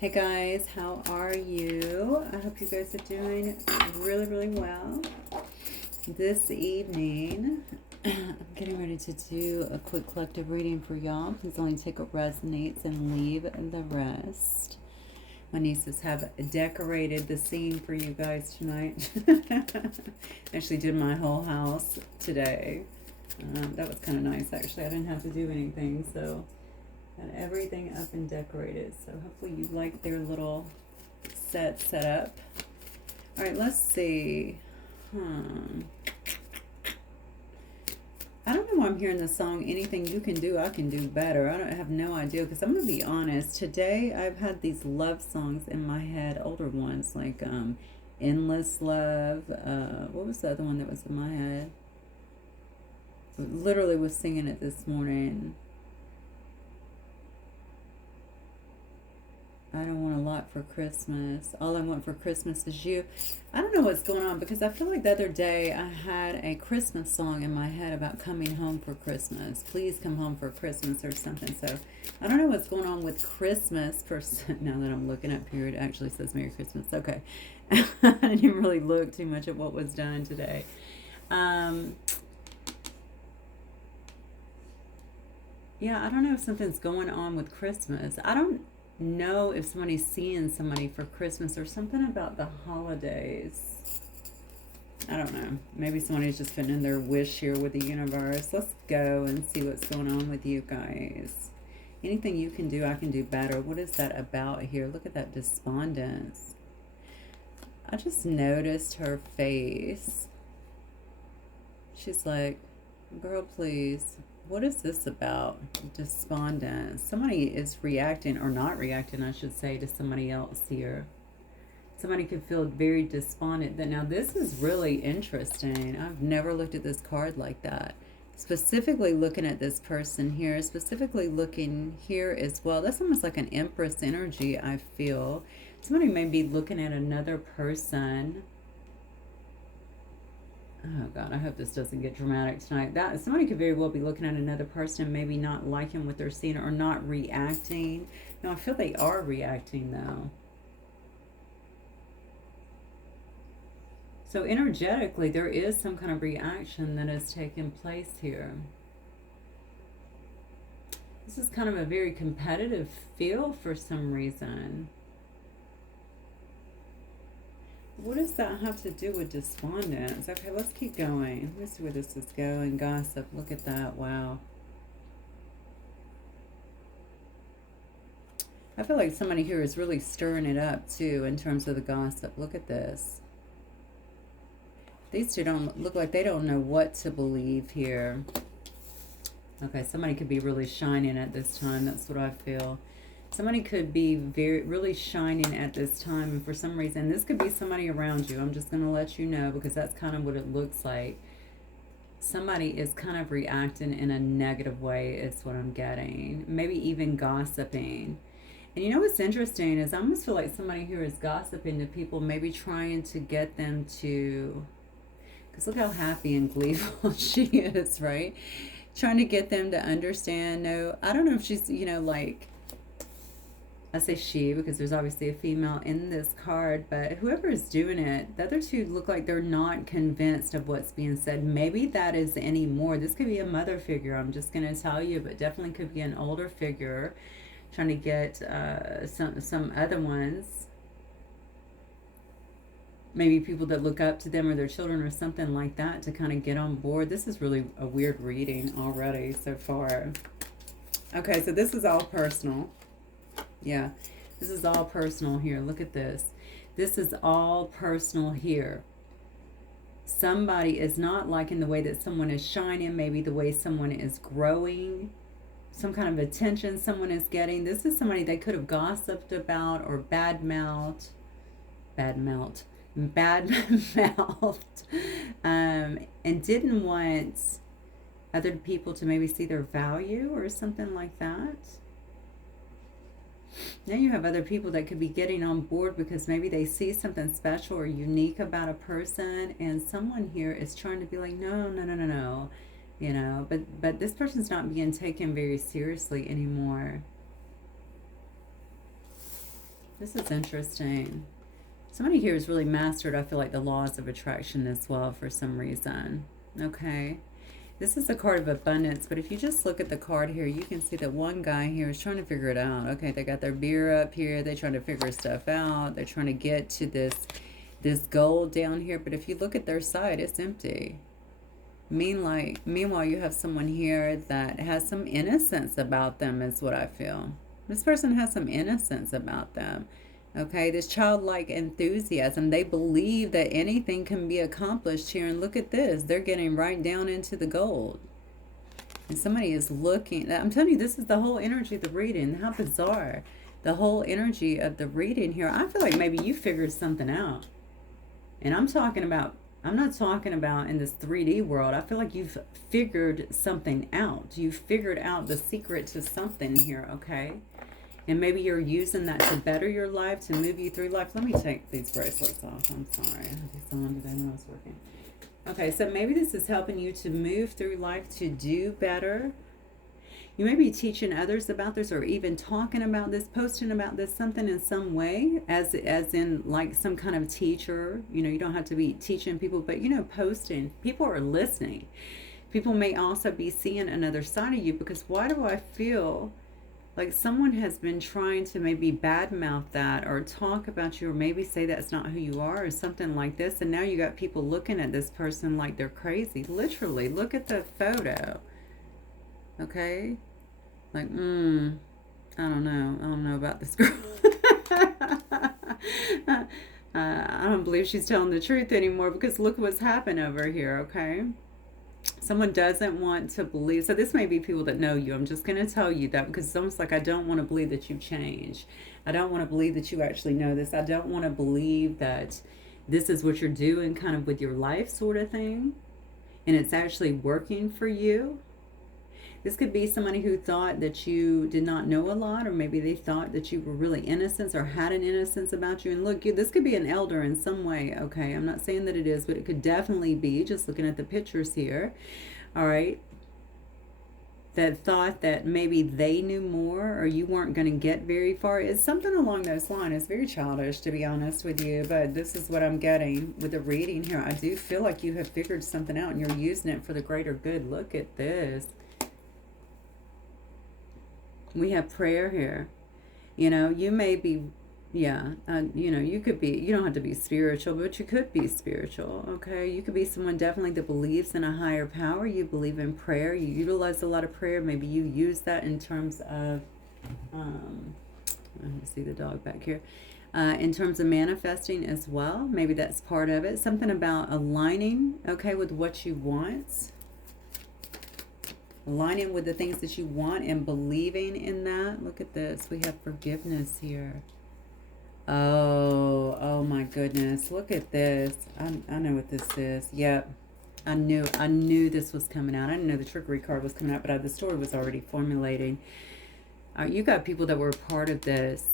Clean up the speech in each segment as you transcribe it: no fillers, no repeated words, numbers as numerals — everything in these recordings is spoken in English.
Hey guys, how are you? I hope you guys are doing really, really well. This evening, I'm getting ready to do a quick collective reading for y'all. Please only take what resonates and leave the rest. My nieces have decorated the scene for you guys tonight. Actually, did my whole house today. That was kind of nice, actually. I didn't have to do anything, so got everything up and decorated. So hopefully you like their little set up. All right, let's see. I don't know why I'm hearing the song Anything You Can Do, I Can Do Better. I have no idea, because I'm going to be honest. Today I've had these love songs in my head, older ones, like Endless Love. What was the other one that was in my head? Literally was singing it this morning. I don't want a lot for Christmas. All I want for Christmas is you. I don't know what's going on, because I feel like the other day I had a Christmas song in my head about coming home for Christmas. Please come home for Christmas or something. So I don't know what's going on with Christmas. Now that I'm looking up here, it actually says Merry Christmas. Okay. I didn't really look too much at what was done today. Yeah, I don't know if something's going on with Christmas. I don't know if somebody's seeing somebody for Christmas or something about the holidays. I don't know. Maybe somebody's just putting in their wish here with the universe. Let's go and see what's going on with you guys. Anything you can do, I can do better. What is that about here? Look at that despondence. I just noticed her face. She's like, girl, please. What is this about? Despondent. Somebody is reacting, or not reacting, I should say, to somebody else here. Somebody could feel very despondent. Now, this is really interesting. I've never looked at this card like that. Specifically looking at this person here, specifically looking here as well. That's almost like an Empress energy, I feel. Somebody may be looking at another person. Oh God, I hope this doesn't get dramatic tonight. That somebody could very well be looking at another person, maybe not liking what they're seeing or not reacting. No, I feel they are reacting though. So energetically, there is some kind of reaction that is taking place here. This is kind of a very competitive feel for some reason. What does that have to do with despondence? Okay, let's keep going. Let's see where this is going. Gossip. Look at that. Wow. I feel like somebody here is really stirring it up too in terms of the gossip. Look at this. These two don't look like they don't know what to believe here. Okay, somebody could be really shining at this time. That's what I feel. Somebody could be really shining at this time, and for some reason, this could be somebody around you. I'm just going to let you know, because that's kind of what it looks like. Somebody is kind of reacting in a negative way is what I'm getting. Maybe even gossiping. And you know what's interesting is I almost feel like somebody here is gossiping to people, maybe trying to get them to, because look how happy and gleeful she is, right? Trying to get them to understand. No, I don't know if she's, like, I say she because there's obviously a female in this card, but whoever is doing it, the other two look like they're not convinced of what's being said. Maybe that is anymore. This could be a mother figure, I'm just going to tell you, but definitely could be an older figure trying to get some other ones. Maybe people that look up to them or their children or something like that to kind of get on board. This is really a weird reading already so far. Okay, so this is all personal. Yeah, this is all personal here. Look at this. This is all personal here. Somebody is not liking the way that someone is shining, maybe the way someone is growing, some kind of attention someone is getting. This is somebody they could have gossiped about or badmouthed, and didn't want other people to maybe see their value or something like that. Now you have other people that could be getting on board because maybe they see something special or unique about a person, and someone here is trying to be like, no, no, no, no, no, but this person's not being taken very seriously anymore. This is interesting. Somebody here has really mastered, I feel like, the laws of attraction as well for some reason. Okay. This is a card of abundance, but if you just look at the card here, you can see that one guy here is trying to figure it out. Okay, they got their beer up here. They're trying to figure stuff out. They're trying to get to this goal down here. But if you look at their side, it's empty. Meanwhile, you have someone here that has some innocence about them, is what I feel. This person has some innocence about them. Okay, this childlike enthusiasm. They believe that anything can be accomplished here. And look at this. They're getting right down into the gold. And somebody is looking. I'm telling you, this is the whole energy of the reading. How bizarre. The whole energy of the reading here. I feel like maybe you figured something out. And I'm not talking about in this 3D world. I feel like you've figured something out. You've figured out the secret to something here, okay? And maybe you're using that to better your life, to move you through life. Let me take these bracelets off. I'm sorry. I had these on today when I was working. Okay, so maybe this is helping you to move through life to do better. You may be teaching others about this, or even talking about this, posting about this, something in some way, as in like some kind of teacher. You know, you don't have to be teaching people, but, you know, posting. People are listening. People may also be seeing another side of you, because why do I feel like someone has been trying to maybe badmouth that, or talk about you, or maybe say that's not who you are, or something like this. And now you got people looking at this person like they're crazy. Literally, look at the photo. Okay? Like, I don't know about this girl. I don't believe she's telling the truth anymore, because look what's happened over here, okay? Someone doesn't want to believe. So this may be people that know you. I'm just going to tell you that, because it's almost like, I don't want to believe that you change. I don't want to believe that you actually know this. I don't want to believe that this is what you're doing kind of with your life, sort of thing. And it's actually working for you. This could be somebody who thought that you did not know a lot, or maybe they thought that you were really innocent, or had an innocence about you. And look, this could be an elder in some way, okay? I'm not saying that it is, but it could definitely be, just looking at the pictures here, all right? That thought that maybe they knew more, or you weren't going to get very far. It's something along those lines. It's very childish, to be honest with you, but this is what I'm getting with the reading here. I do feel like you have figured something out, and you're using it for the greater good. Look at this. We have prayer here. You know, you may be, you know, you could be, you don't have to be spiritual, but you could be spiritual, okay? You could be someone definitely that believes in a higher power. You believe in prayer. You utilize a lot of prayer. Maybe you use that in terms of, let me see the dog back here. In terms of manifesting as well. Maybe that's part of it. Something about aligning, okay, with what you want. Aligning with the things that you want and believing in that. Look at this. We have forgiveness here. Oh my goodness. Look at this. I know what this is. Yep. I knew this was coming out. I didn't know the trickery card was coming out, but the story was already formulating. You got people that were a part of this.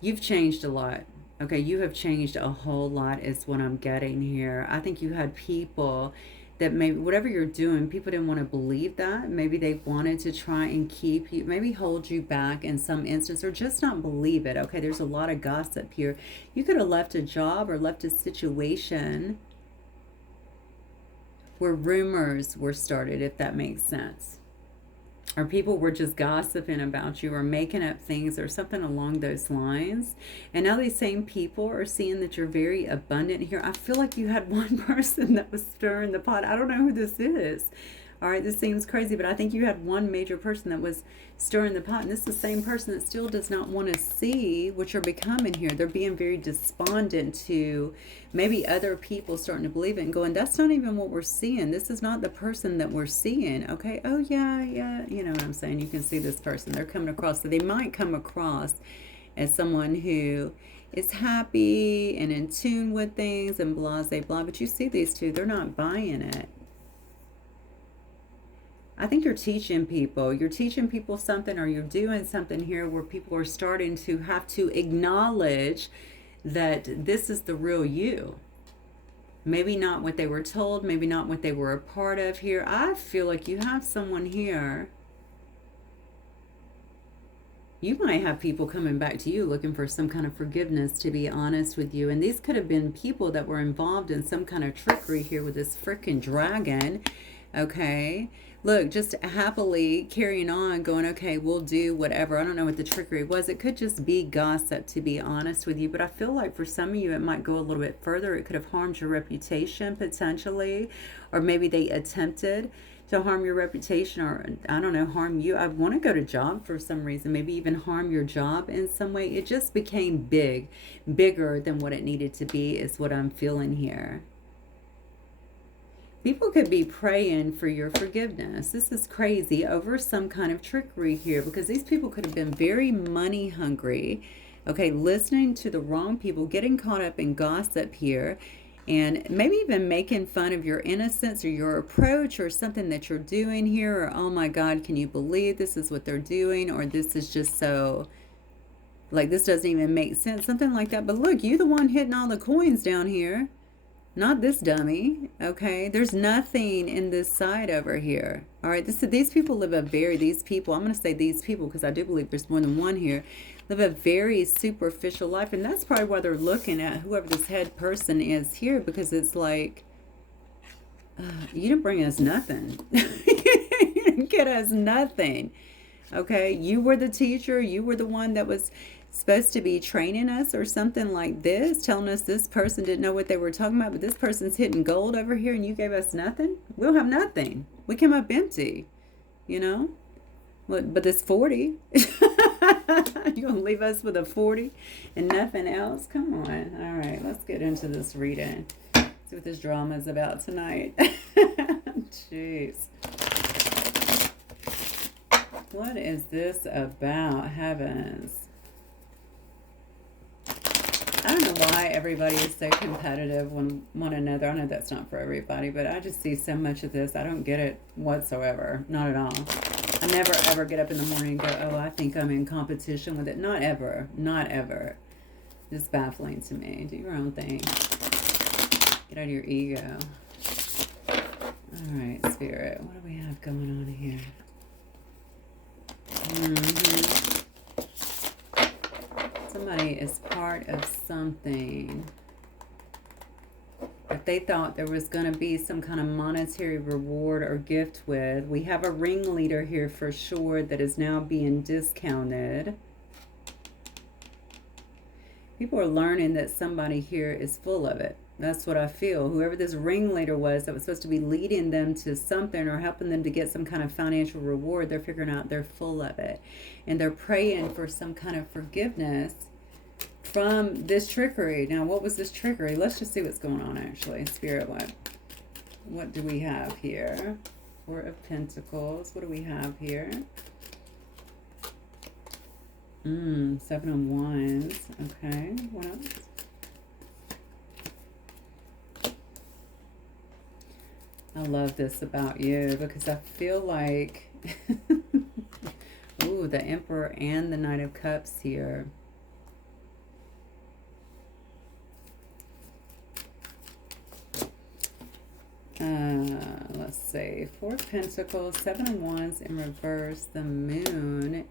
You've changed a lot. Okay, you have changed a whole lot is what I'm getting here. I think you had people that maybe whatever you're doing, people didn't want to believe that. Maybe they wanted to try and keep you, maybe hold you back in some instance, or just not believe it. Okay, there's a lot of gossip here. You could have left a job or left a situation where rumors were started, if that makes sense. Or people were just gossiping about you, or making up things, or something along those lines. And now these same people are seeing that you're very abundant here. I feel like you had one person that was stirring the pot. I don't know who this is. All right, this seems crazy, but I think you had one major person that was stirring the pot. And this is the same person that still does not want to see what you're becoming here. They're being very despondent to maybe other people starting to believe it and going, that's not even what we're seeing. This is not the person that we're seeing. Okay, oh yeah, you know what I'm saying? You can see this person. They're coming across. So they might come across as someone who is happy and in tune with things and blah, blah, blah. But you see these two, they're not buying it. I think you're teaching people. You're teaching people something, or you're doing something here where people are starting to have to acknowledge that this is the real you. Maybe not what they were told, maybe not what they were a part of here. I feel like you have someone here You might have people coming back to you looking for some kind of forgiveness, to be honest with you. And these could have been people that were involved in some kind of trickery here with this freaking dragon. Okay. Look, just happily carrying on, going, okay, we'll do whatever. I don't know what the trickery was. It could just be gossip, to be honest with you. But I feel like for some of you, it might go a little bit further. It could have harmed your reputation, potentially. Or maybe they attempted to harm your reputation, or I don't know, harm you. I want to go to job for some reason, maybe even harm your job in some way. It just became bigger than what it needed to be, is what I'm feeling here. People could be praying for your forgiveness. This is crazy, over some kind of trickery here, because these people could have been very money hungry. Okay, listening to the wrong people, getting caught up in gossip here, and maybe even making fun of your innocence or your approach or something that you're doing here, or oh my God, can you believe this is what they're doing, or this is just so, like, this doesn't even make sense, something like that. But look, you the one hitting all the coins down here, not this dummy. Okay, there's nothing in this side over here. All right, these people live these people, I'm going to say these people because I do believe there's more than one here, live a very superficial life. And that's probably why they're looking at whoever this head person is here, because it's like, you didn't bring us nothing. You didn't get us nothing. Okay, you were the teacher. You were the one that was supposed to be training us or something like this, telling us this person didn't know what they were talking about, but this person's hitting gold over here and you gave us nothing. We'll have nothing. We came up empty, you know. But this 40, you're going to leave us with a 40 and nothing else? Come on. All right, let's get into this reading. See what this drama is about tonight. Jeez. What is this about, heavens? I don't know why everybody is so competitive with one another. I know that's not for everybody, but I just see so much of this. I don't get it whatsoever. Not at all. I never, ever get up in the morning and go, oh, I think I'm in competition with it. Not ever. Not ever. It's baffling to me. Do your own thing. Get out of your ego. All right, Spirit. What do we have going on here? Somebody is part of something that they thought there was going to be some kind of monetary reward or gift with. We have a ringleader here for sure that is now being discounted. People are learning that somebody here is full of it. That's what I feel. Whoever this ringleader was that was supposed to be leading them to something or helping them to get some kind of financial reward, they're figuring out they're full of it. And they're praying for some kind of forgiveness from this trickery. Now, what was this trickery? Let's just see what's going on, actually. Spirit, what do we have here? Four of Pentacles. What do we have here? 7 of Wands. Okay, what else? I love this about you because I feel like, ooh, the Emperor and the Knight of Cups here. Let's see, 4 of Pentacles, 7 of Wands in reverse, the Moon,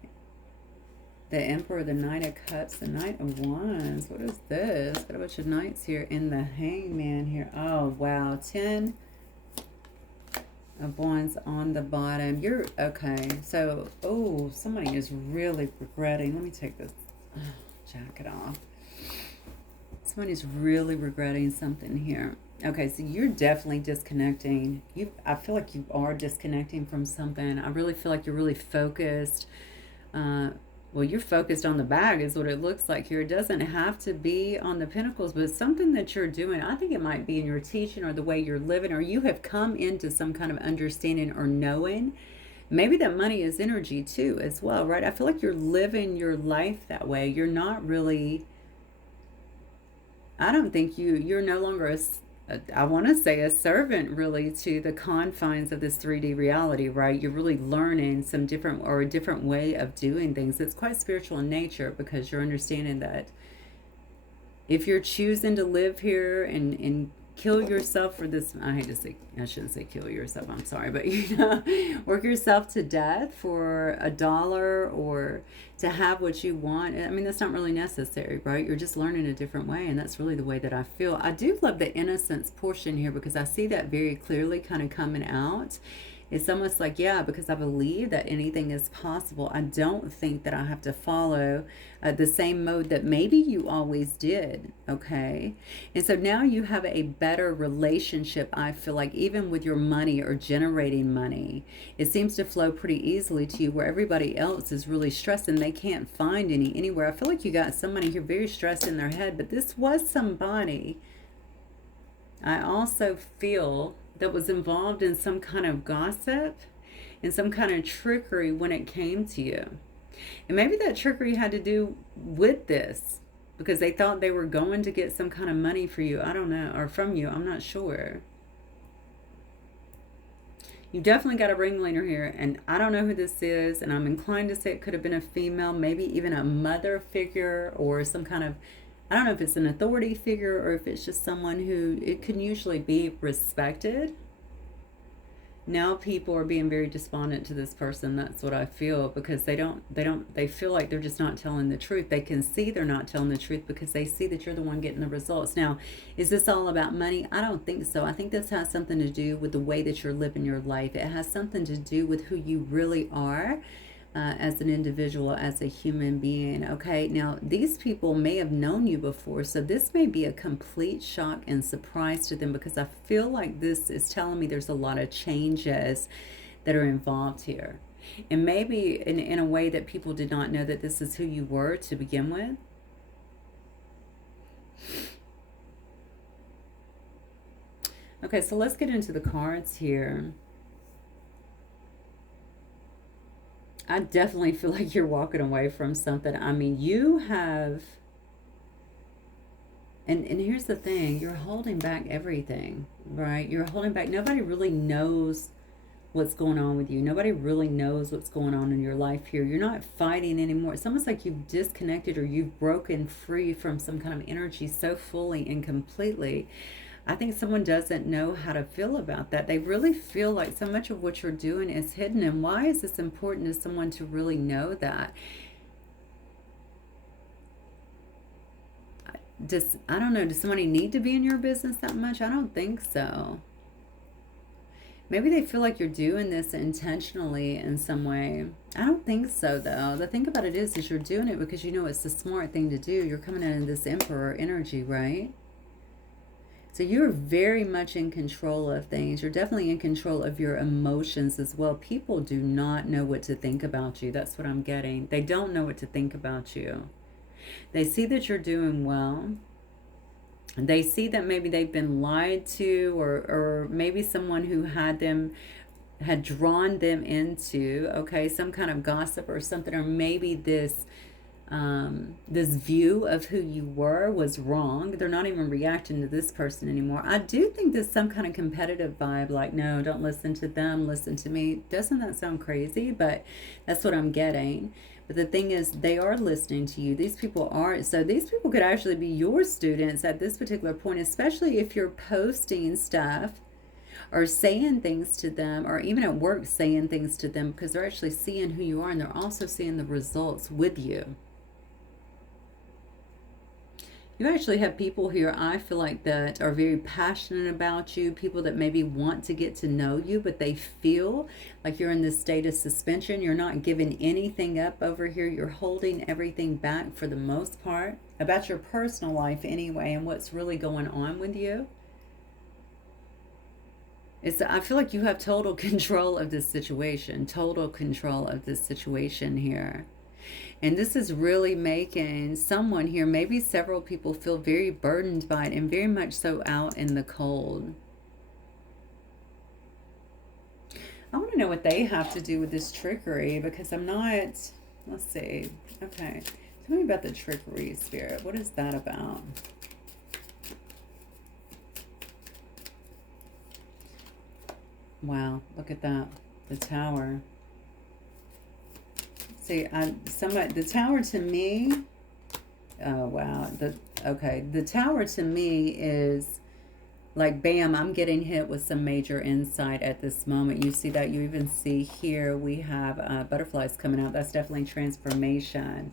the Emperor, the Knight of Cups, the Knight of Wands. What is this? Got a bunch of knights here in the Hangman here. Oh, wow, 10 of Wands on the bottom. You're okay. So, oh, somebody is really regretting. Let me take this jacket off. Somebody's really regretting something here. Okay, so you're definitely disconnecting. I feel like you are disconnecting from something. I really feel like you're really focused. Well, you're focused on the bag is what it looks like here. It doesn't have to be on the Pentacles, but it's something that you're doing. I think it might be in your teaching or the way you're living, or you have come into some kind of understanding or knowing. Maybe that money is energy too as well, right? I feel like you're living your life that way. You're not really, I don't think you're no longer I want to say a servant really to the confines of this 3D reality, right? You're really learning some different or a different way of doing things. It's quite spiritual in nature because you're understanding that if you're choosing to live here and kill yourself for this. I hate to say, I shouldn't say kill yourself, I'm sorry, but you know, work yourself to death for $1 or to have what you want. I mean, that's not really necessary, right? You're just learning a different way, and that's really the way that I feel. I do love the innocence portion here because I see that very clearly kind of coming out. It's almost like, yeah, because I believe that anything is possible. I don't think that I have to follow the same mode that maybe you always did, okay? And so now you have a better relationship, I feel like, even with your money or generating money. It seems to flow pretty easily to you where everybody else is really stressed and they can't find anywhere. I feel like you got somebody here very stressed in their head, but this was somebody I also feel that was involved in some kind of gossip and some kind of trickery when it came to you. And maybe that trickery had to do with this because they thought they were going to get some kind of money for you. I don't know, or from you. I'm not sure. You definitely got a ringleader here, and I don't know who this is, and I'm inclined to say it could have been a female, maybe even a mother figure or some kind of, I don't know if it's an authority figure or if it's just someone who it can usually be respected. Now people are being very despondent to this person. That's what I feel because they feel like they're just not telling the truth. They can see they're not telling the truth because they see that you're the one getting the results. Now, is this all about money? I don't think so. I think this has something to do with the way that you're living your life. It has something to do with who you really are. As an individual, as a human being. Okay, now these people may have known you before, so this may be a complete shock and surprise to them because I feel like this is telling me there's a lot of changes that are involved here. And maybe in a way that people did not know that this is who you were to begin with. Okay, so let's get into the cards here. I definitely feel like you're walking away from something. I mean, you have, and here's the thing, you're holding back everything, right? You're holding back. Nobody really knows what's going on with you. Nobody really knows what's going on in your life here. You're not fighting anymore. It's almost like you've disconnected or you've broken free from some kind of energy so fully and completely. I think someone doesn't know how to feel about that. They really feel like so much of what you're doing is hidden. And why is this important to someone to really know that? I don't know, does somebody need to be in your business that much? I don't think so. Maybe they feel like you're doing this intentionally in some way. I don't think so, though. The thing about it is you're doing it because you know it's the smart thing to do. You're coming in this emperor energy, right? So you're very much in control of things. You're definitely in control of your emotions as well. People do not know what to think about you. That's what I'm getting. They don't know what to think about you. They see that you're doing well. They see that maybe they've been lied to or maybe someone who had drawn them into, okay, some kind of gossip or something, or maybe this view of who you were was wrong. They're not even reacting to this person anymore. I do think there's some kind of competitive vibe, like, no, don't listen to them, listen to me. Doesn't that sound crazy? But that's what I'm getting. But the thing is, they are listening to you. These people are, so these people could actually be your students at this particular point, especially if you're posting stuff or saying things to them, or even at work saying things to them, because they're actually seeing who you are and they're also seeing the results with you. You actually have people here, I feel like, that are very passionate about you, people that maybe want to get to know you, but they feel like you're in this state of suspension. You're not giving anything up over here. You're holding everything back for the most part, about your personal life anyway, and what's really going on with you. I feel like you have total control of this situation, total control of this situation here. And this is really making someone here, maybe several people, feel very burdened by it and very much so out in the cold. I want to know what they have to do with this trickery because I'm not, let's see. Okay. Tell me about the trickery, Spirit. What is that about? Wow. Look at that. The Tower. See, the Tower to me, oh wow, okay, the Tower to me is Like, bam, I'm getting hit with some major insight at this moment. You see that? You even see here we have butterflies coming out. That's definitely transformation.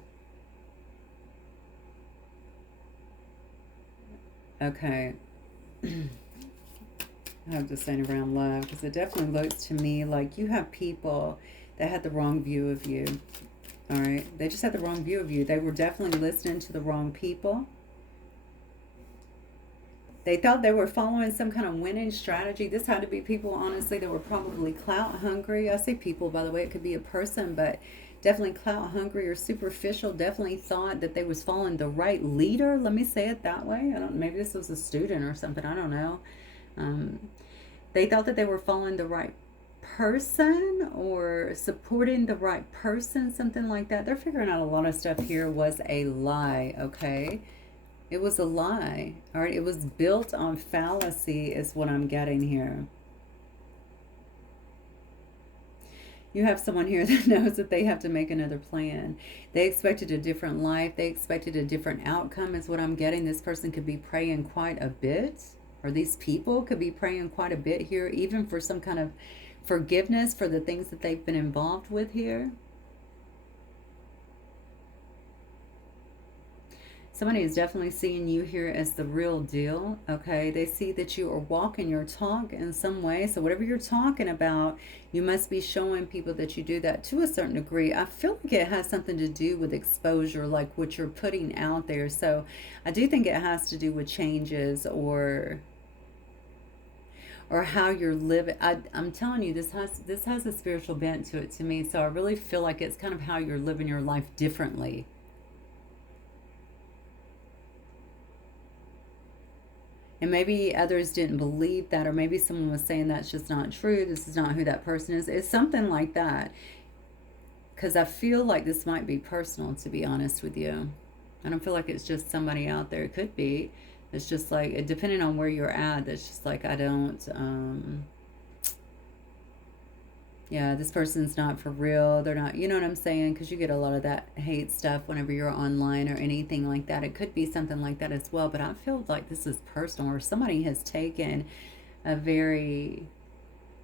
Okay. I have to send around love because it definitely looks to me like you have people that had the wrong view of you. All right. They just had the wrong view of you. They were definitely listening to the wrong people. They thought they were following some kind of winning strategy. This had to be people, honestly, that were probably clout hungry. I say people, by the way, it could be a person, but definitely clout hungry or superficial. Definitely thought that they was following the right leader. Let me say it that way. I don't. Maybe this was a student or something. I don't know. Um, they thought that they were following the right person or supporting the right person, something like that. They're figuring out a lot of stuff here was a lie. Okay. It was a lie. All right. It was built on fallacy, is what I'm getting here. You have someone here that knows that they have to make another plan. They expected a different life. They expected a different outcome, is what I'm getting. This person could be praying quite a bit, or these people could be praying quite a bit here, even for some kind of forgiveness for the things that they've been involved with here. Somebody is definitely seeing you here as the real deal, okay? They see that you are walking your talk in some way. So whatever you're talking about, you must be showing people that you do that to a certain degree. I feel like it has something to do with exposure, like what you're putting out there. So I do think it has to do with changes or how you're living. I'm telling you, this has a spiritual bent to it to me. So I really feel like it's kind of how you're living your life differently. And maybe others didn't believe that, or maybe someone was saying that's just not true. This is not who that person is. It's something like that. Because I feel like this might be personal, to be honest with you. I don't feel like it's just somebody out there. It could be. It's just like, depending on where you're at, that's just like, I don't, yeah, this person's not for real. They're not, you know what I'm saying? Because you get a lot of that hate stuff whenever you're online or anything like that. It could be something like that as well. But I feel like this is personal, or somebody has taken a very,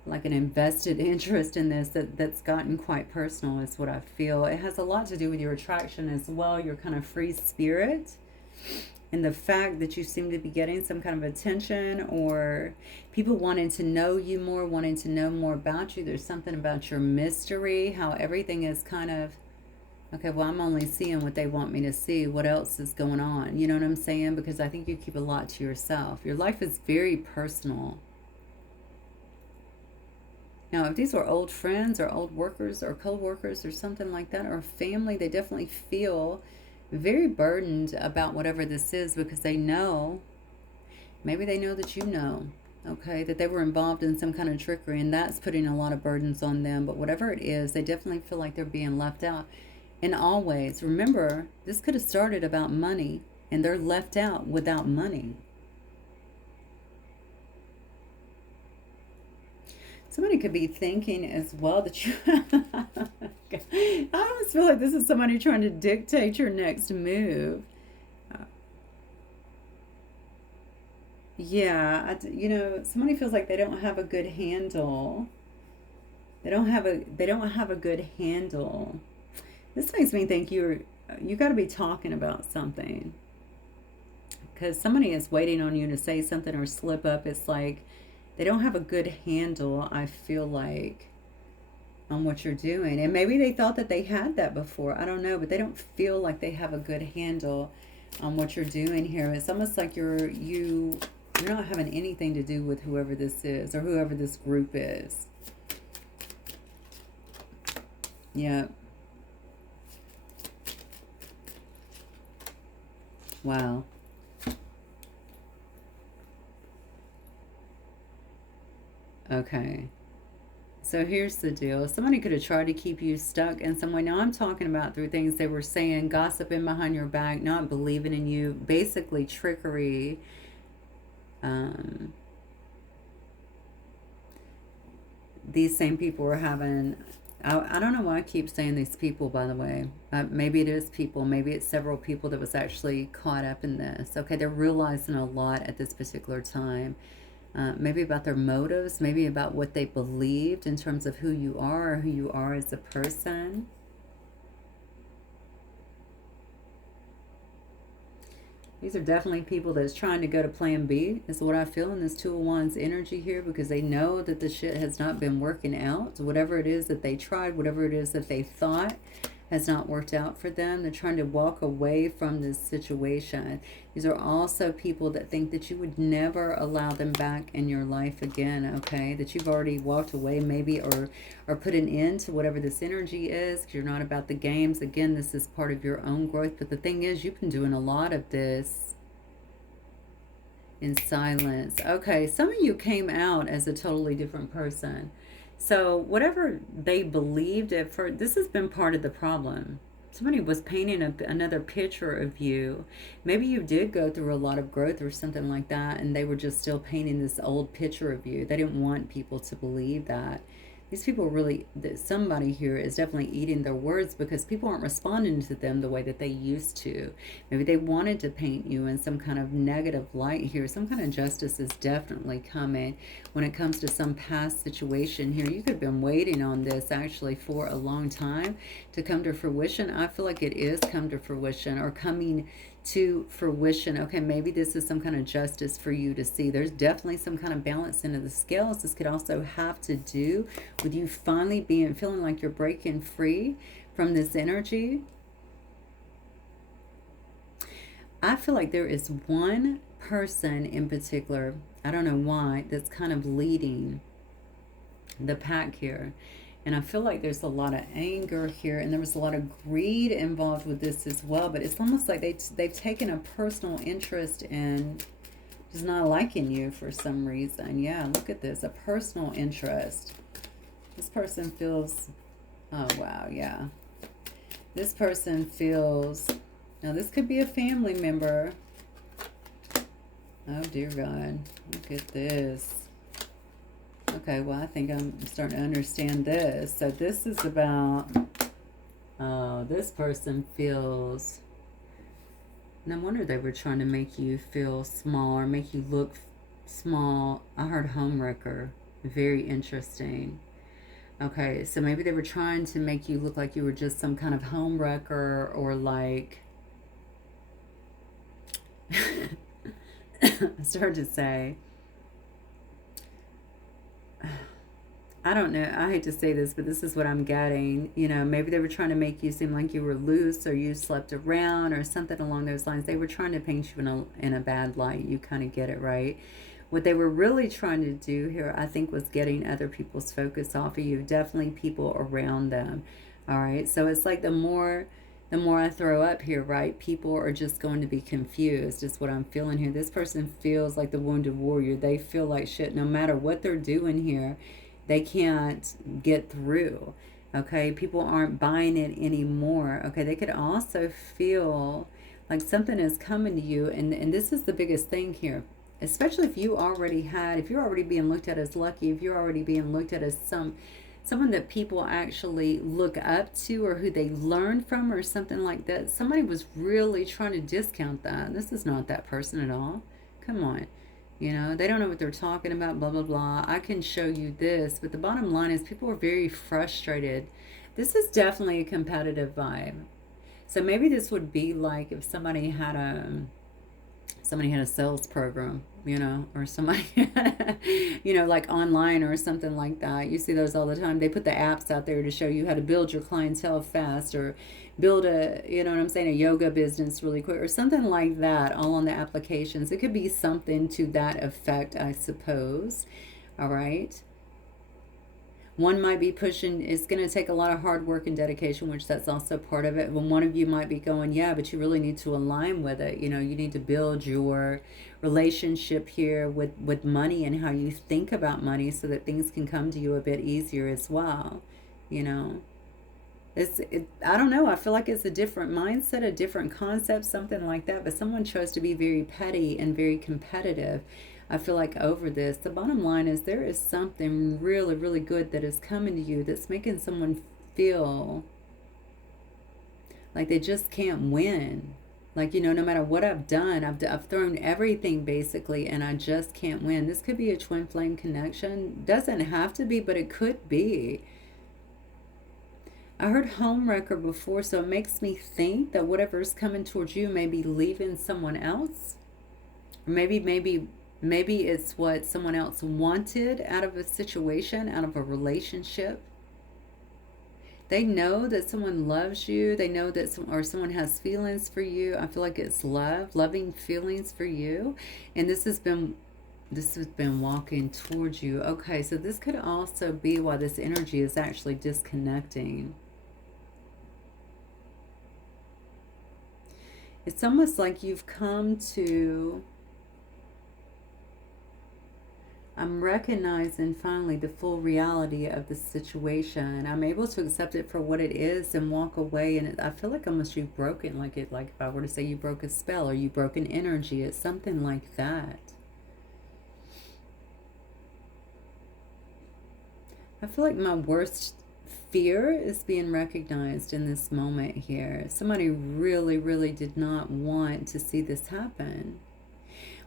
like an invested interest in this that's gotten quite personal, is what I feel. It has a lot to do with your attraction as well, your kind of free spirit, and the fact that you seem to be getting some kind of attention, or people wanting to know you more, wanting to know more about you. There's something about your mystery, how everything is kind of, okay, well, I'm only seeing what they want me to see. What else is going on? You know what I'm saying? Because I think you keep a lot to yourself. Your life is very personal. Now, if these were old friends or old workers or co-workers or something like that, or family, they definitely feel very burdened about whatever this is, because they know, maybe they know that you know, okay, that they were involved in some kind of trickery, and that's putting a lot of burdens on them. But whatever it is, they definitely feel like they're being left out. And always remember, this could have started about money, and they're left out without money. Somebody could be thinking as well that you I almost feel like this is somebody trying to dictate your next move. Uh, yeah, somebody feels like they don't have a good handle. They don't have a good handle. This makes me think you got to be talking about something, because somebody is waiting on you to say something or slip up. It's like they don't have a good handle, I feel like, on what you're doing. And maybe they thought that they had that before. I don't know, but they don't feel like they have a good handle on what you're doing here. It's almost like you're not having anything to do with whoever this is or whoever this group is. Yeah. Wow. Okay. So here's the deal. Somebody could have tried to keep you stuck in some way. Now I'm talking about through things they were saying, gossiping behind your back, not believing in you, basically trickery. Um, these same people were having, I don't know why I keep saying these people, by the way. Maybe it is people. Maybe it's several people that was actually caught up in this. Okay, they're realizing a lot at this particular time. maybe about their motives, maybe about what they believed in terms of who you are or who you are as a person. These are definitely people that's trying to go to plan B, is what I feel in this Two of Wands energy here, because they know that the shit has not been working out. So whatever it is that they tried, whatever it is that they thought has not worked out for them, they're trying to walk away from this situation. These are also people that think that you would never allow them back in your life again, okay? That you've already walked away maybe, or put an end to whatever this energy is, because you're not about the games. Again, this is part of your own growth. But the thing is, you've been doing a lot of this in silence. Okay, some of you came out as a totally different person. So whatever they believed at first, this has been part of the problem. Somebody was painting another picture of you. Maybe you did go through a lot of growth or something like that, and they were just still painting this old picture of you. They didn't want people to believe that. These people really, somebody here is definitely eating their words, because people aren't responding to them the way that they used to. Maybe they wanted to paint you in some kind of negative light here. Some kind of justice is definitely coming when it comes to some past situation here. You could have been waiting on this actually for a long time to come to fruition. I feel like it is come to fruition, or coming to fruition. Okay, maybe this is some kind of justice for you to see. There's definitely some kind of balance into the scales. This could also have to do with you finally feeling like you're breaking free from this energy. I feel like there is one person in particular, I don't know why, that's kind of leading the pack here. And I feel like there's a lot of anger here, and there was a lot of greed involved with this as well. But it's almost like they've taken a personal interest in just not liking you for some reason. Yeah, look at this, a personal interest. This person feels, oh wow, yeah. This person feels, now this could be a family member. Oh dear God, look at this. Okay, well, I think I'm starting to understand this. So this is about, this person feels, no wonder they were trying to make you feel small or make you look small. I heard homewrecker. Very interesting. Okay, so maybe they were trying to make you look like you were just some kind of homewrecker, or like, I started to say, I don't know, I hate to say this, but this is what I'm getting. You know, maybe they were trying to make you seem like you were loose, or you slept around, or something along those lines. They were trying to paint you in a bad light. You kind of get it, right? What they were really trying to do here, I think, was getting other people's focus off of you. Definitely people around them. All right, so it's like the more I throw up here, right, people are just going to be confused, is what I'm feeling here. This person feels like the wounded warrior. They feel like shit. No matter what they're doing here, they can't get through. Okay, people aren't buying it anymore. Okay, they could also feel like something is coming to you, and this is the biggest thing here. Especially if you're already being looked at as lucky, if you're already being looked at as someone that people actually look up to, or who they learn from, or something like that. Somebody was really trying to discount that. This is not that person at all. Come on. You know, they don't know what they're talking about, blah, blah, blah. I can show you this. But the bottom line is people are very frustrated. This is definitely a competitive vibe. So maybe this would be like if somebody had a sales program, you know, or somebody, you know, like online or something like that. You see those all the time. They put the apps out there to show you how to build your clientele fast, or build a, you know what I'm saying, a yoga business really quick, or something like that, all on the applications. It could be something to that effect, I suppose. All right. One might be pushing, it's going to take a lot of hard work and dedication, which that's also part of it. When one of you might be going, yeah, but you really need to align with it. You know, you need to build your relationship here with money, and how you think about money, so that things can come to you a bit easier as well. You know, I don't know. I feel like it's a different mindset, a different concept, something like that. But someone chose to be very petty and very competitive, I feel like, over this. The bottom line is there is something really, really good that is coming to you, that's making someone feel like they just can't win. Like, you know, no matter what I've done, I've thrown everything basically, and I just can't win. This could be a twin flame connection. Doesn't have to be, but it could be. I heard homewrecker before, so it makes me think that whatever's coming towards you may be leaving someone else. Or maybe it's what someone else wanted out of a situation, out of a relationship. They know that someone loves you. They know that someone has feelings for you. I feel like it's loving feelings for you. And this has been walking towards you. Okay, so this could also be why this energy is actually disconnecting. It's almost like you've come to, I'm recognizing finally the full reality of the situation. I'm able to accept it for what it is and walk away. And I feel like almost you've broken, like if I were to say you broke a spell or you broke an energy, it's something like that. I feel like my worst fear is being recognized in this moment here. Somebody really, really did not want to see this happen.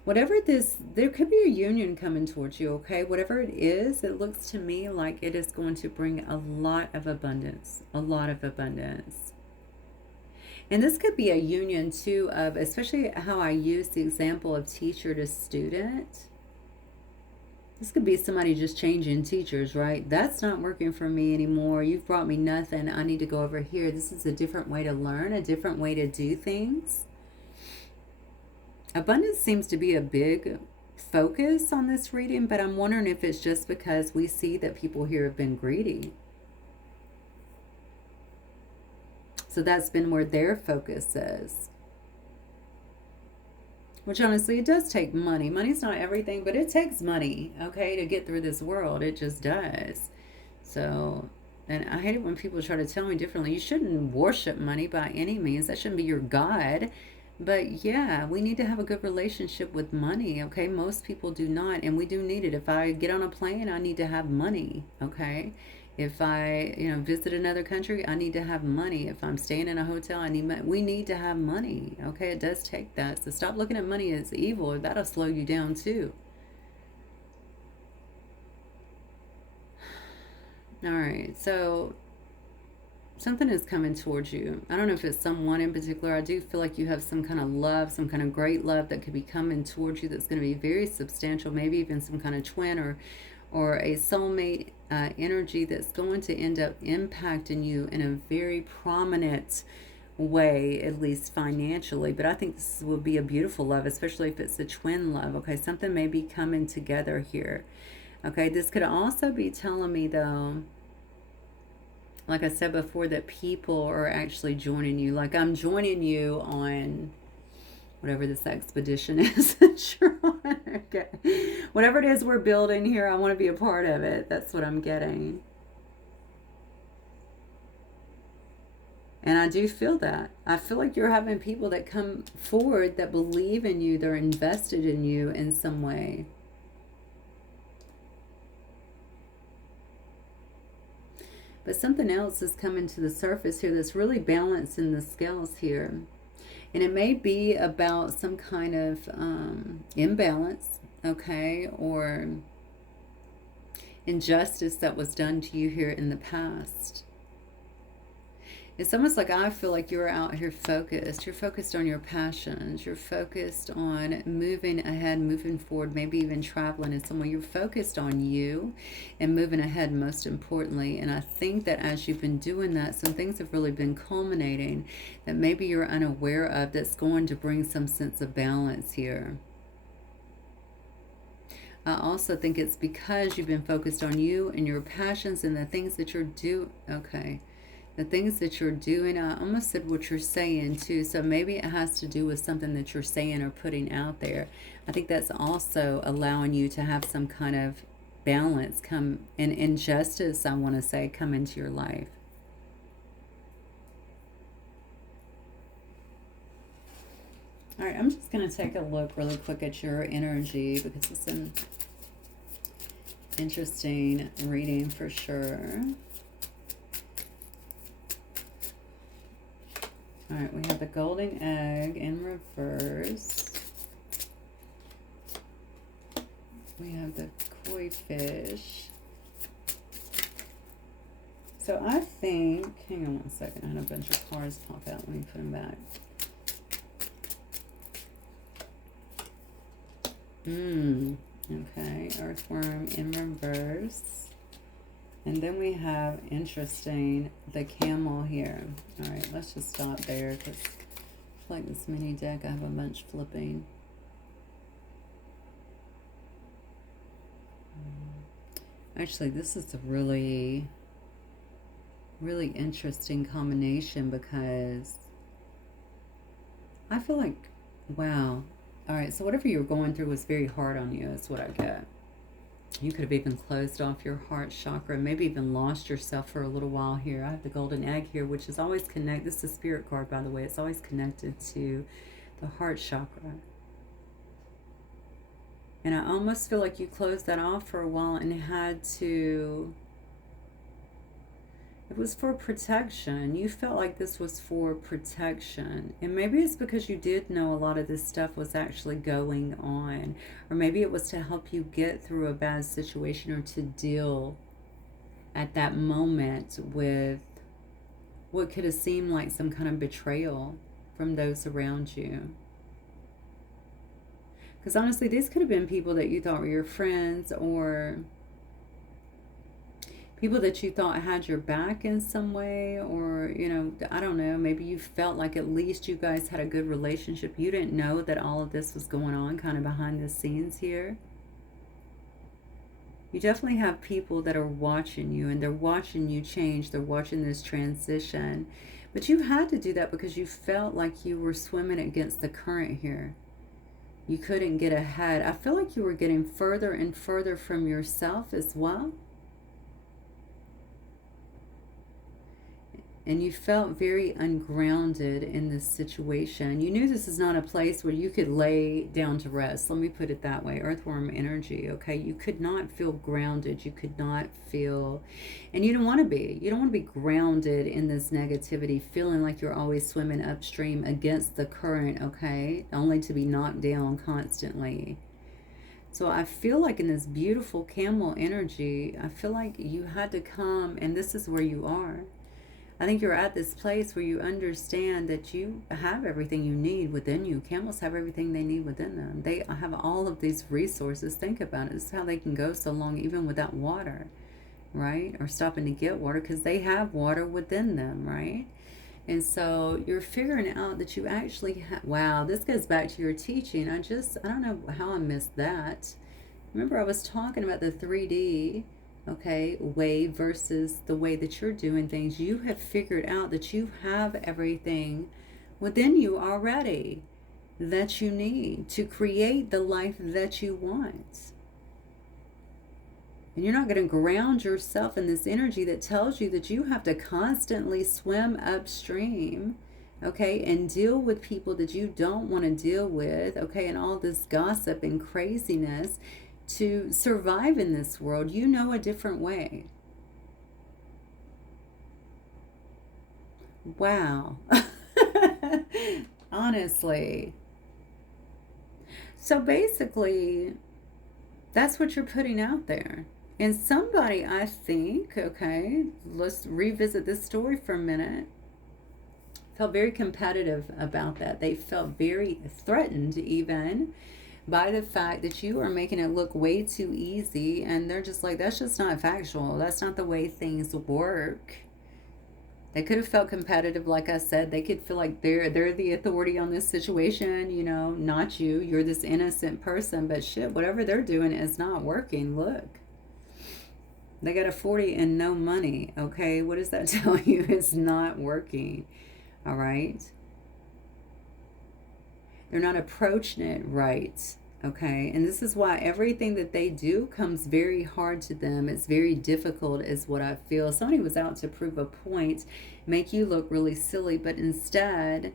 Whatever this, there could be a union coming towards you, okay? Whatever it is, it looks to me like it is going to bring a lot of abundance, a lot of abundance. And this could be a union too of, especially how I use the example of teacher to student. This could be somebody just changing teachers, right? That's not working for me anymore. You've brought me nothing. I need to go over here. This is a different way to learn, a different way to do things. Abundance seems to be a big focus on this reading, but I'm wondering if it's just because we see that people here have been greedy. So that's been where their focus is. Which honestly, it does take money. Money's not everything, but it takes money, okay, to get through this world. It just does. So, and I hate it when people try to tell me differently. You shouldn't worship money by any means. That shouldn't be your God. But yeah, we need to have a good relationship with money, okay? Most people do not, and we do need it. If I get on a plane, I need to have money, okay? If I, visit another country, I need to have money. If I'm staying in a hotel, I need money. We need to have money, okay? It does take that. So stop looking at money as evil. That'll slow you down too. All right, so something is coming towards you. I don't know if it's someone in particular. I do feel like you have some kind of love, some kind of great love that could be coming towards you that's going to be very substantial, maybe even some kind of twin or a soulmate energy that's going to end up impacting you in a very prominent way, at least financially. But I think this will be a beautiful love, especially if it's a twin love. Okay, something may be coming together here. Okay, this could also be telling me, though, like I said before, that people are actually joining you. Like I'm joining you on whatever this expedition is that you're on. Okay. Whatever it is we're building here, I want to be a part of it. That's what I'm getting. And I do feel that. I feel like you're having people that come forward that believe in you. They're invested in you in some way. But something else is coming to the surface here that's really balancing the scales here. And it may be about some kind of imbalance, okay, or injustice that was done to you here in the past. It's almost like I feel like you're out here focused. You're focused on your passions. You're focused on moving ahead, moving forward, maybe even traveling in some way. You're focused on you and moving ahead, most importantly. And I think that as you've been doing that, some things have really been culminating that maybe you're unaware of, that's going to bring some sense of balance here. I also think it's because you've been focused on you and your passions and the things that you're doing. Okay. The things that you're doing, I almost said what you're saying too. So maybe it has to do with something that you're saying or putting out there. I think that's also allowing you to have some kind of balance come, and injustice, I want to say, come into your life. All right, I'm just going to take a look really quick at your energy because it's an interesting reading for sure. All right, we have the golden egg in reverse. We have the koi fish. So I think, hang on one second, I had a bunch of cards pop out. Let me put them back. Okay, earthworm in reverse. And then we have, interesting, the camel here. All right, let's just stop there because I feel like this mini deck, I have a bunch flipping. Actually, this is a really interesting combination because I feel like, wow. All right, so whatever you were going through was very hard on you, is what I get. You could have even closed off your heart chakra, maybe even lost yourself for a little while here. I have the golden egg here, which is always connected. This is a spirit card, by the way. It's always connected to the heart chakra. And I almost feel like you closed that off for a while and had to... It was for protection. You felt like this was for protection. And maybe it's because you did know a lot of this stuff was actually going on. Or maybe it was to help you get through a bad situation or to deal at that moment with what could have seemed like some kind of betrayal from those around you. Because honestly, these could have been people that you thought were your friends or people that you thought had your back in some way, or, you know, I don't know, maybe you felt like at least you guys had a good relationship. You didn't know that all of this was going on kind of behind the scenes here. You definitely have people that are watching you, and they're watching you change. They're watching this transition. But you had to do that because you felt like you were swimming against the current here. You couldn't get ahead. I feel like you were getting further and further from yourself as well. And you felt very ungrounded in this situation. You knew this is not a place where you could lay down to rest. Let me put it that way. Earthworm energy, okay? You could not feel grounded. You could not feel, and you don't want to be. You don't want to be grounded in this negativity, feeling like you're always swimming upstream against the current, okay? Only to be knocked down constantly. So I feel like in this beautiful camel energy, I feel like you had to come, and this is where you are. I think you're at this place where you understand that you have everything you need within you. Camels have everything they need within them. They have all of these resources. Think about it. This is how they can go so long even without water, right? Or stopping to get water because they have water within them, right? And so you're figuring out that you actually wow, this goes back to your teaching. I don't know how I missed that. Remember I was talking about the 3D, okay, way versus the way that you're doing things. You have figured out that you have everything within you already that you need to create the life that you want. And you're not going to ground yourself in this energy that tells you that you have to constantly swim upstream, okay, and deal with people that you don't want to deal with, okay, and all this gossip and craziness to survive in this world. You know a different way. Wow. Honestly. So basically, that's what you're putting out there. And somebody, I think, okay, let's revisit this story for a minute, felt very competitive about that. They felt very threatened even by the fact that you are making it look way too easy, and they're just like, that's just not factual. That's not the way things work. They could have felt competitive, like I said. They could feel like they're the authority on this situation, you know, not you. You're this innocent person, but shit, whatever they're doing is not working. Look. They got a 40 and no money, okay? What does that tell you? It's not working, all right? They're not approaching it right, okay? And this is why everything that they do comes very hard to them. It's very difficult is what I feel. Somebody was out to prove a point, make you look really silly, but instead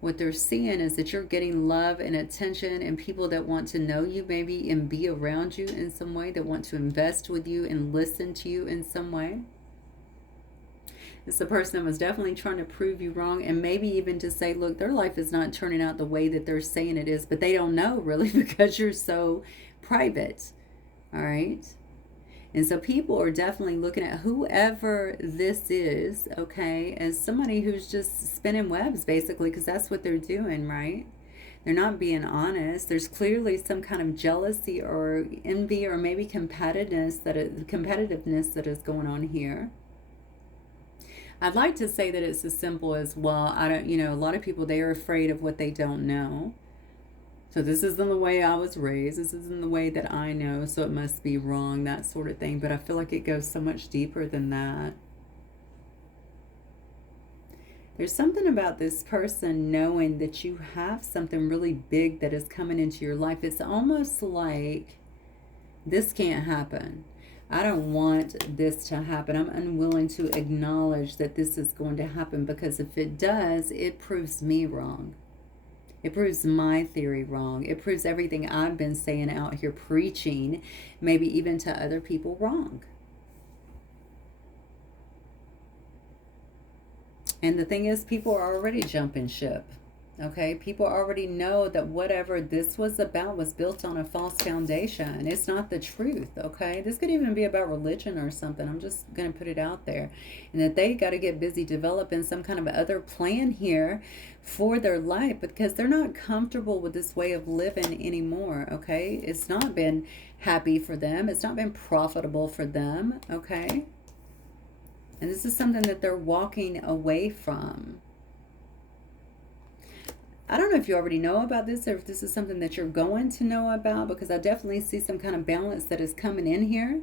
what they're seeing is that you're getting love and attention and people that want to know you maybe and be around you in some way, that want to invest with you and listen to you in some way. It's the person that was definitely trying to prove you wrong, and maybe even to say, look, their life is not turning out the way that they're saying it is, but they don't know really because you're so private. All right. And so people are definitely looking at whoever this is, okay, as somebody who's just spinning webs, basically, because that's what they're doing, right? They're not being honest. There's clearly some kind of jealousy or envy or maybe competitiveness that is going on here. I'd like to say that it's as simple as, well, I don't, a lot of people, they are afraid of what they don't know. So this isn't the way I was raised. This isn't the way that I know, so it must be wrong, that sort of thing. But I feel like it goes so much deeper than that. There's something about this person knowing that you have something really big that is coming into your life. It's almost like this can't happen. I don't want this to happen. I'm unwilling to acknowledge that this is going to happen, because if it does, it proves me wrong. It proves my theory wrong. It proves everything I've been saying out here, preaching, maybe even to other people, wrong. And the thing is, people are already jumping ship. Okay, people already know that whatever this was about was built on a false foundation. It's not the truth, okay? This could even be about religion or something. I'm just going to put it out there. And that they got to get busy developing some kind of other plan here for their life, because they're not comfortable with this way of living anymore, okay? It's not been happy for them. It's not been profitable for them, okay? And this is something that they're walking away from. I don't know if you already know about this, or if this is something that you're going to know about, because I definitely see some kind of balance that is coming in here,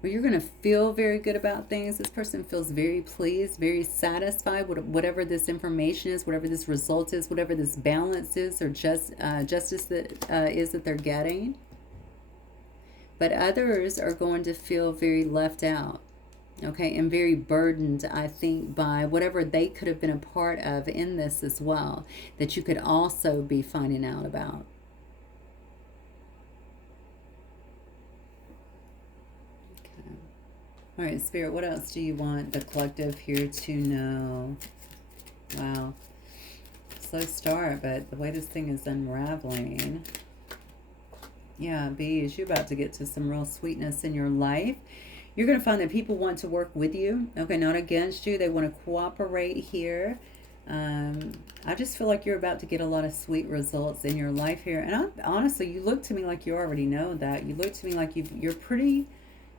where you're going to feel very good about things. This person feels very pleased, very satisfied with whatever this information is, whatever this result is, whatever this balance is, or justice that is that they're getting. But others are going to feel very left out. Okay, and very burdened, I think, by whatever they could have been a part of in this as well, that you could also be finding out about. Okay. All right, Spirit, what else do you want the collective here to know? Wow. Slow start, but the way this thing is unraveling. Yeah, bees, you're about to get to some real sweetness in your life. You're going to find that people want to work with you, okay, not against you. They want to cooperate here. I just feel like you're about to get a lot of sweet results in your life here. And honestly, you look to me like you already know that. You look to me like you're pretty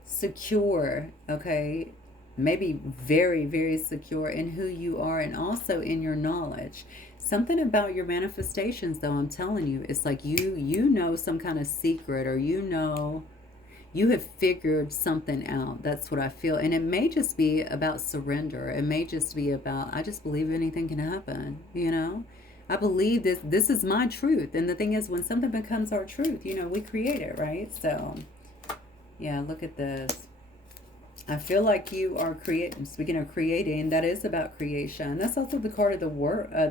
secure, okay? Maybe very, very secure in who you are, and also in your knowledge. Something about your manifestations, though, I'm telling you, it's like you know some kind of secret, or you have figured something out. That's what I feel. And it may just be about surrender. It may just be about, I just believe anything can happen, I believe this is my truth. And the thing is, when something becomes our truth, we create it, right? So, yeah, look at this. I feel like you are creating. Speaking of creating, that is about creation. That's also the card of the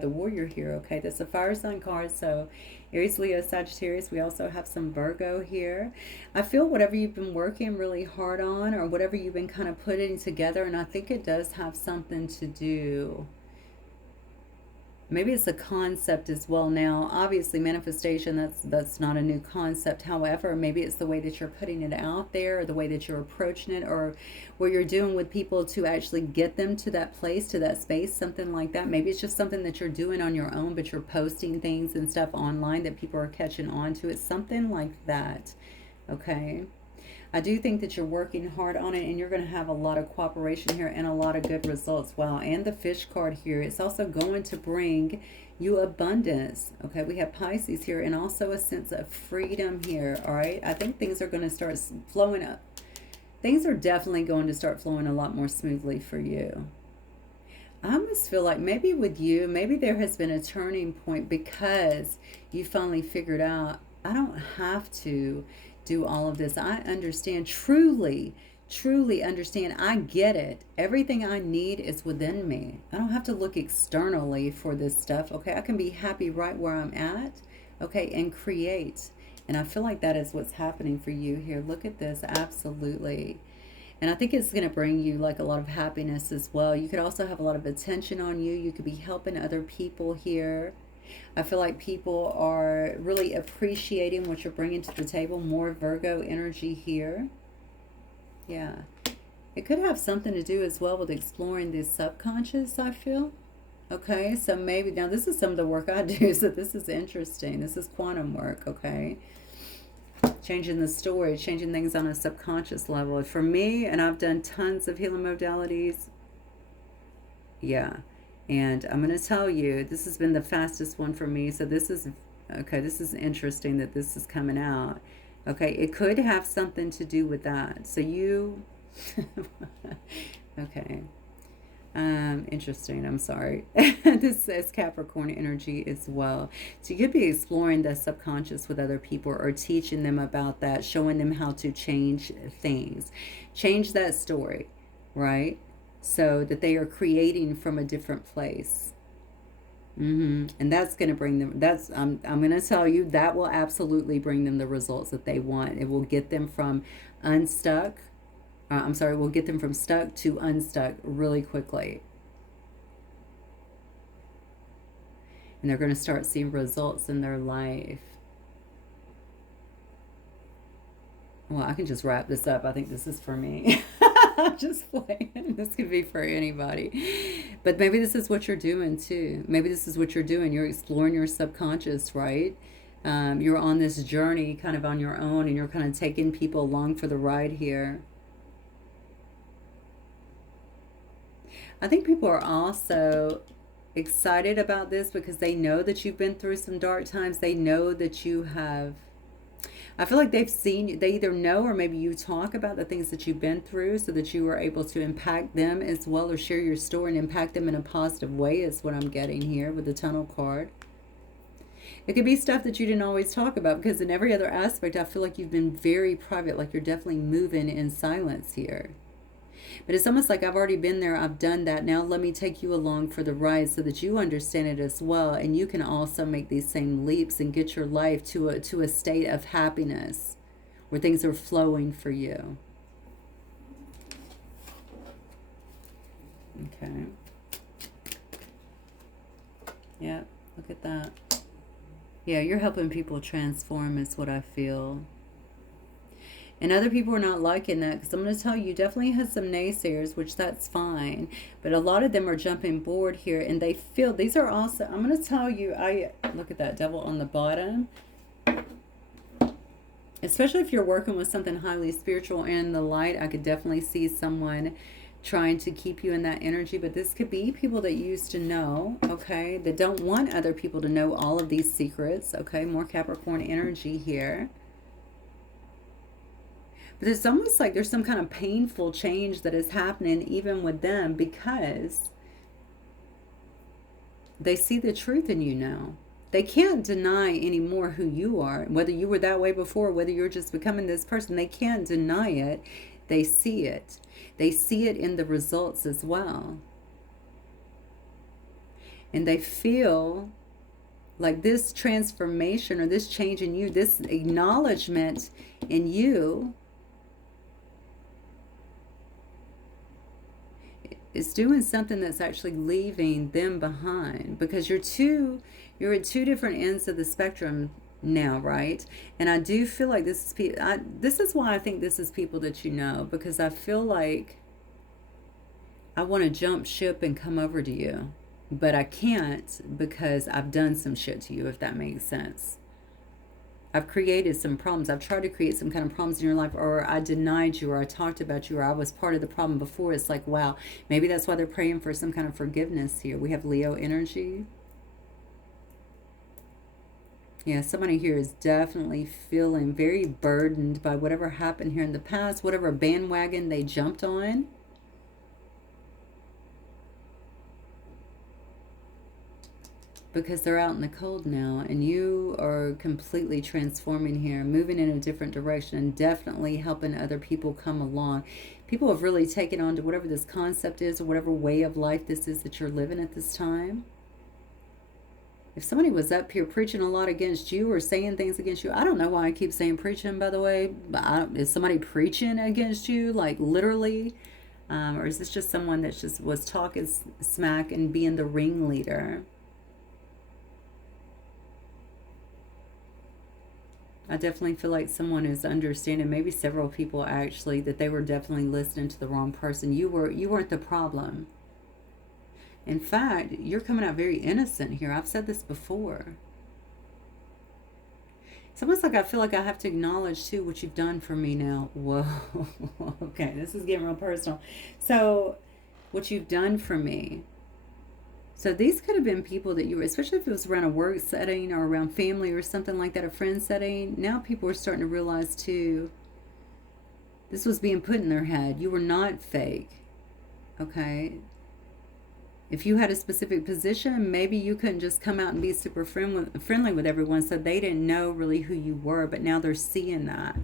warrior here, okay? That's a fire sign card, so Aries, Leo, Sagittarius. We also have some Virgo here. I feel whatever you've been working really hard on, or whatever you've been kind of putting together, and I think it does have something to do. Maybe it's a concept as well. Now, obviously, manifestation, that's not a new concept. However, maybe it's the way that you're putting it out there, or the way that you're approaching it, or what you're doing with people to actually get them to that place, to that space, something like that. Maybe it's just something that you're doing on your own, but you're posting things and stuff online that people are catching on to. It's something like that, okay? I do think that you're working hard on it, and you're going to have a lot of cooperation here and a lot of good results. Wow, and the fish card here. It's also going to bring you abundance. Okay, we have Pisces here, and also a sense of freedom here, all right? I think things are going to start flowing up. Things are definitely going to start flowing a lot more smoothly for you. I almost feel like maybe with you, maybe there has been a turning point, because you finally figured out, I don't have to do all of this. I understand, truly understand. I get it. Everything I need is within me. I don't have to look externally for this stuff, okay? I can be happy right where I'm at, okay, and create. And I feel like that is what's happening for you here. Look at this, absolutely. And I think it's going to bring you like a lot of happiness as well. You could also have a lot of attention on you. You could be helping other people here. I feel like people are really appreciating what you're bringing to the table. More Virgo energy here. Yeah. It could have something to do as well with exploring the subconscious, I feel. Okay, so maybe, now this is some of the work I do, so this is interesting. This is quantum work, okay? Changing the story, changing things on a subconscious level. For me, and I've done tons of healing modalities, yeah. And I'm going to tell you, this has been the fastest one for me. So this is, okay, this is interesting that this is coming out. Okay, it could have something to do with that. So you, okay. Interesting. I'm sorry. This says Capricorn energy as well. So you could be exploring the subconscious with other people or teaching them about that, showing them how to change things, change that story, right? So that they are creating from a different place. And that's going to bring them, that's, I'm going to tell you, that will absolutely bring them the results that they want. It will get them from unstuck. I'm sorry, we'll get them from stuck to unstuck really quickly. And they're going to start seeing results in their life. Well, I can just wrap this up. I think this is for me. I'm just playing. This could be for anybody. But maybe this is what you're doing too. Maybe this is what you're doing. You're exploring your subconscious, right? You're on this journey kind of on your own, and you're kind of taking people along for the ride here. I think people are also excited about this because they know that you've been through some dark times. They know that you have, I feel like they've seen you. They either know or maybe you talk about the things that you've been through so that you are able to impact them as well, or share your story and impact them in a positive way is what I'm getting here with the Tunnel card. It could be stuff that you didn't always talk about, because in every other aspect, I feel like you've been very private, like you're definitely moving in silence here. But it's almost like I've already been there, I've done that. Now let me take you along for the ride so that you understand it as well. And you can also make these same leaps and get your life to a state of happiness where things are flowing for you. Okay. Yeah, look at that. Yeah, you're helping people transform is what I feel. And other people are not liking that, because I'm going to tell you, definitely has some naysayers, which that's fine. But a lot of them are jumping board here, and they feel these are also, I'm going to tell you, look at that devil on the bottom. Especially if you're working with something highly spiritual and in the light, I could definitely see someone trying to keep you in that energy. But this could be people that you used to know, okay, that don't want other people to know all of these secrets, okay? More Capricorn energy here. But it's almost like there's some kind of painful change that is happening even with them, because they see the truth in you now. They can't deny anymore who you are, whether you were that way before, whether you're just becoming this person. They can't deny it. They see it. They see it in the results as well. And they feel like this transformation or this change in you, this acknowledgement in you, is doing something that's actually leaving them behind, because you're at two different ends of the spectrum now, right? And I do feel like this is this is why I think this is people that you know, because I feel like I want to jump ship and come over to you, but I can't because I've done some shit to you, if that makes sense. I've created some problems. I've tried to create some kind of problems in your life, or I denied you, or I talked about you, or I was part of the problem before. It's like, wow, maybe that's why they're praying for some kind of forgiveness here. We have Leo energy. Yeah, somebody here is definitely feeling very burdened by whatever happened here in the past, whatever bandwagon they jumped on. Because they're out in the cold now, and you are completely transforming here, moving in a different direction, and definitely helping other people come along. People have really taken on to whatever this concept is, or whatever way of life this is that you're living at this time. If somebody was up here preaching a lot against you or saying things against you, I don't know why I keep saying preaching, by the way, but is somebody preaching against you, like literally? Or is this just someone that just was talking smack and being the ringleader? I definitely feel like someone is understanding, maybe several people actually, that they were definitely listening to the wrong person. You weren't the problem. In fact, you're coming out very innocent here. I've said this before. It's almost like I feel like I have to acknowledge too what you've done for me now. Whoa. Okay, this is getting real personal. So, what you've done for me. So these could have been people that you were, especially if it was around a work setting or around family or something like that, a friend setting. Now people are starting to realize too, this was being put in their head. You were not fake. Okay. If you had a specific position, maybe you couldn't just come out and be super friendly with everyone, so they didn't know really who you were, but now they're seeing that.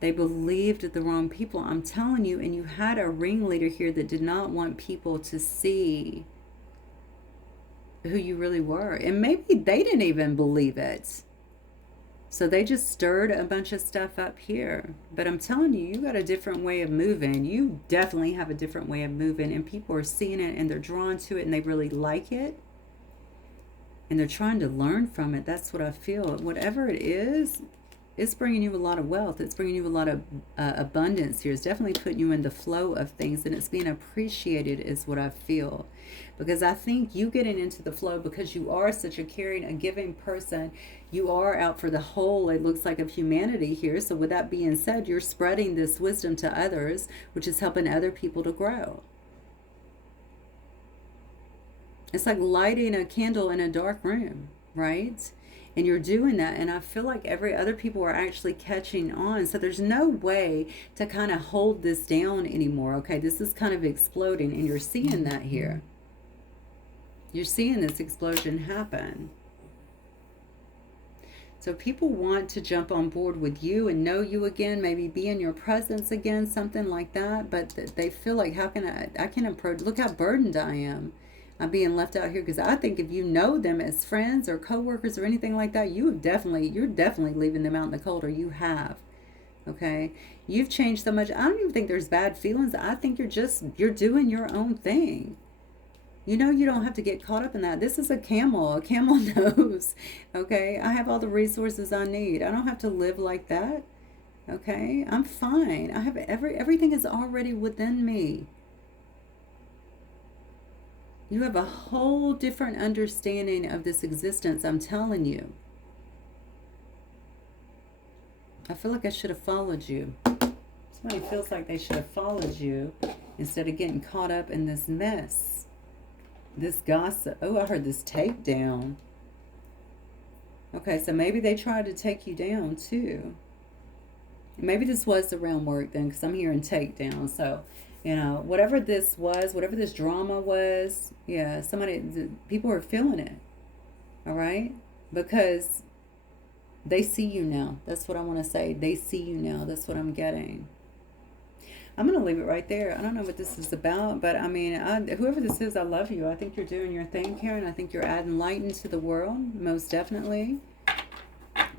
They believed the wrong people. I'm telling you, and you had a ringleader here that did not want people to see who you really were. And maybe they didn't even believe it. So they just stirred a bunch of stuff up here. But I'm telling you, you got a different way of moving. You definitely have a different way of moving. And people are seeing it and they're drawn to it and they really like it. And they're trying to learn from it. That's what I feel. Whatever it is, it's bringing you a lot of wealth. It's bringing you a lot of abundance here. It's definitely putting you in the flow of things. And it's being appreciated is what I feel. Because I think you getting into the flow, because you are such a caring, a giving person, you are out for the whole, it looks like, of humanity here. So with that being said, you're spreading this wisdom to others, which is helping other people to grow. It's like lighting a candle in a dark room, right? And you're doing that, and I feel like every other people are actually catching on. So there's no way to kind of hold this down anymore. Okay, this is kind of exploding, and you're seeing that here. You're seeing this explosion happen. So people want to jump on board with you and know you again, maybe be in your presence again, something like that. But they feel like, how can I can approach, look how burdened I am. I'm being left out here, because I think if you know them as friends or coworkers or anything like that, you're definitely leaving them out in the cold, or you have. Okay, you've changed so much. I don't even think there's bad feelings. I think you're doing your own thing. You know, you don't have to get caught up in that. This is a camel. A camel knows. Okay, I have all the resources I need. I don't have to live like that. Okay, I'm fine. I have everything is already within me. You have a whole different understanding of this existence, I'm telling you. I feel like I should have followed you. Somebody feels like they should have followed you instead of getting caught up in this mess. This gossip. Oh, I heard this takedown. Okay, so maybe they tried to take you down too. Maybe this was around work then, because I'm hearing takedown. So, you know, whatever this was, whatever this drama was, yeah, people are feeling it, all right? Because they see you now. That's what I want to say. They see you now. That's what I'm getting. I'm going to leave it right there. I don't know what this is about, but I mean, whoever this is, I love you. I think you're doing your thing, Karen. I think you're adding light into the world, most definitely.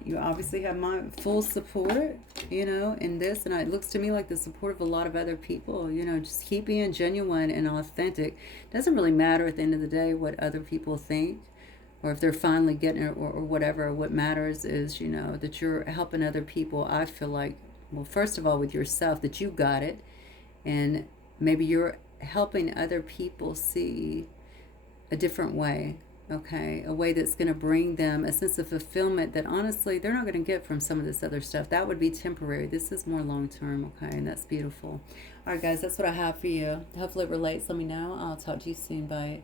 You obviously have my full support, you know, in this. And it looks to me like the support of a lot of other people. You know, just keep being genuine and authentic. Doesn't really matter at the end of the day what other people think, or if they're finally getting it, or whatever. What matters is, you know, that you're helping other people. I feel like, well, first of all, with yourself, that you got it. And maybe you're helping other people see a different way. Okay, a way that's going to bring them a sense of fulfillment that honestly they're not going to get from some of this other stuff. That would be temporary. This is more long term, okay, and that's beautiful. All right, guys, that's what I have for you. Hopefully it relates. Let me know. I'll talk to you soon. Bye.